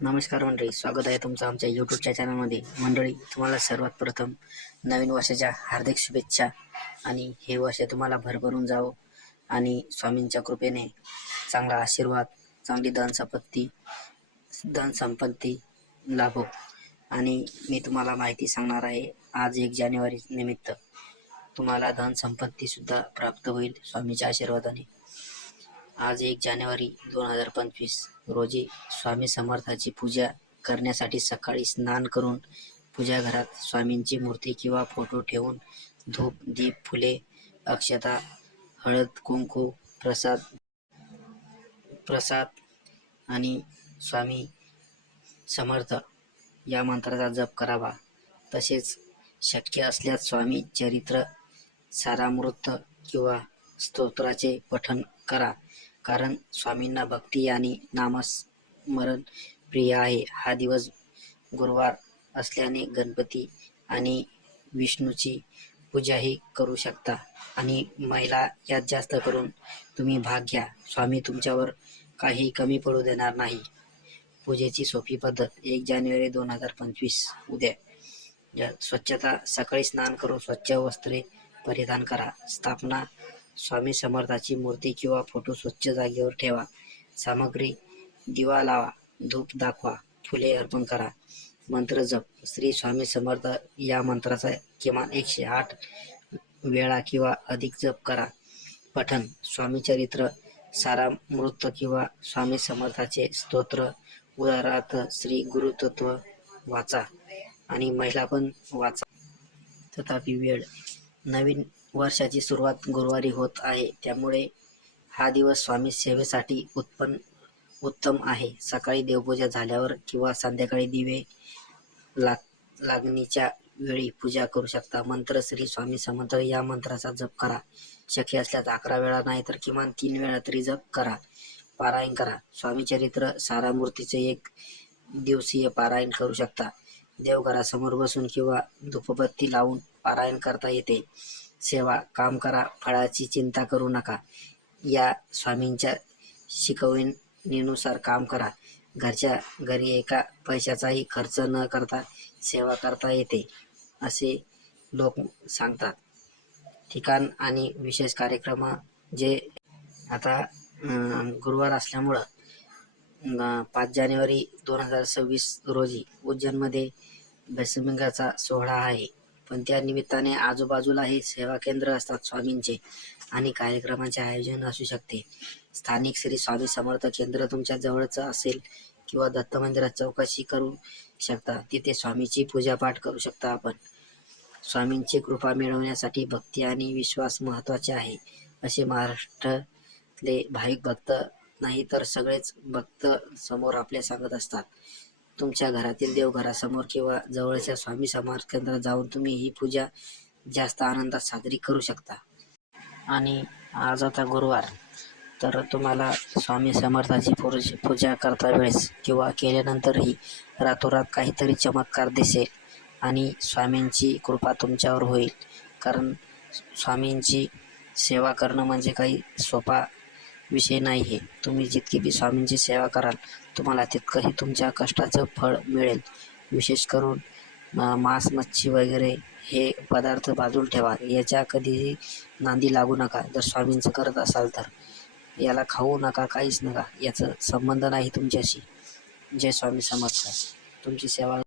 नमस्कार मंडळी स्वागत आहे तुमचं आमच्या यूट्यूबच्या चॅनलमध्ये मंडळी तुम्हाला सर्वात प्रथम नवीन वर्षाच्या हार्दिक शुभेच्छा आणि हे वर्ष तुम्हाला भरभरून जावो आणि स्वामींच्या कृपेने चांगला आशीर्वाद चांगली धन संपत्ती धन संपत्ती लाभो. आणि मी तुम्हाला माहिती सांगणार आहे आज एक जानेवारी निमित्त तुम्हाला धन संपत्तीसुद्धा प्राप्त होईल स्वामीच्या आशीर्वादाने. आज एक जानेवारी दोन हजार पंचवीस. रोजी स्वामी समर्थाची पूजा करण्यासाठी सकाळी स्नान करून पूजा घरात स्वामींची मूर्ती किंवा फोटो ठेवून धूप दीप फुले अक्षता हळद कुंकू प्रसाद प्रसाद आणि स्वामी समर्थ या मंत्राचा जप करावा. तसेच शक्य असल्यास स्वामी चरित्र सारामृत किंवा स्तोत्राचे पठन करा. कारण स्वामींना भक्ती आणि नामस्मरण प्रिय आहे. हा दिवस गुरुवार असल्याने गणपती आणि विष्णूची पूजाही करू शकता आणि महिला यात जास्त करून तुम्ही भाग घ्या. स्वामी तुमच्यावर काही कमी पडू देणार नाही. पूजेची सोपी पद्धत एक जानेवारी दोन हजार पंचवीस उद्या. स्वच्छता सकाळी स्नान करून स्वच्छ वस्त्रे परिधान करा. स्थापना स्वामी समर्थाची मूर्ती किंवा फोटो स्वच्छ जागेवर ठेवा. सामग्री दिवा लावा धूप दाखवा फुले अर्पण करा. मंत्र जप. श्री स्वामी समर्थ या मंत्राचा किमान एकशे आठ वेळा किंवा अधिक जप करा. पठण. स्वामी चरित्र सारामृत किंवा स्वामी समर्थाचे स्तोत्र उदाहरणार्थ श्री गुरुतत्व वाचा आणि महिला पण वाचा. तथापि वेळ. नवीन वर्षाची सुरुवात गुरुवारी होत आहे. त्यामुळे हा दिवस स्वामी सेवेसाठी उत्पन्न उत्तम आहे. सकाळी देवपूजा झाल्यावर किंवा संध्याकाळी दिवे लाग लागणीच्या वेळी पूजा करू शकता. मंत्र श्री स्वामी समर्थ या मंत्राचा जप करा. शक्य असल्यास अकरा वेळा नाही तर किमान तीन वेळा तरी जप करा. पारायण करा. स्वामी चरित्र सारामूर्तीचे एक दिवसीय पारायण करू शकता. देवघरासमोर बसून किंवा धूपबत्ती लावून पारायण करता येते. सेवा काम करा फळाची चिंता करू नका. या स्वामींच्या शिकवणीनुसार काम करा. घरच्या घरी एका पैशाचाही खर्च न करता सेवा करता येते असे लोक सांगतात. ठिकाण आणि विशेष कार्यक्रम जे आता गुरुवार असल्यामुळं पाच जानेवारी दोन हजार सव्वीस रोजी उज्जैनमध्ये दशमिंगाचा सोहळा आहे. पण त्या निमित्ताने आजूबाजूलाही सेवा केंद्र असतात स्वामींचे आणि कार्यक्रमाचे आयोजन असू शकते. स्थानिक श्री स्वामी समर्थ केंद्र तुमच्या जवळचं असेल किंवा दत्त मंदिरात चौकशी करू शकता. तिथे स्वामीची पूजापाठ करू शकता आपण. स्वामींची कृपा मिळवण्यासाठी भक्ती आणि विश्वास महत्त्वाचे आहे. असे महाराष्ट्रातले भाविक भक्त नाही तर सगळेच भक्त समोर आपले सांगत असतात. तुमच्या घरातील देवघरासमोर किंवा जवळच्या स्वामी समर्थ केंद्रात जाऊन तुम्ही ही पूजा जास्त आनंदात साजरी करू शकता. आणि आज आता गुरुवार तर तुम्हाला स्वामी समर्थाची पूज पूजा करता वेळेस किंवा केल्यानंतरही रातोरात काहीतरी चमत्कार दिसेल आणि स्वामींची कृपा तुमच्यावर होईल. कारण स्वामींची सेवा करणं म्हणजे काही सोपा विषय नाही आहे तुम्ही जितकी बी स्वामींची सेवा कराल तुम्हाला तितकंही तुमच्या कष्टाचं फळ मिळेल. विशेष करून मांस मच्छी वगैरे हे पदार्थ बाजूला ठेवा. याच्या कधीही नांदी लागू नका. जर स्वामींचं करत असाल तर. याला खाऊ नका काहीच नका. याचं संबंध नाही तुमच्याशी. जय स्वामी समर्थ. तुमची सेवा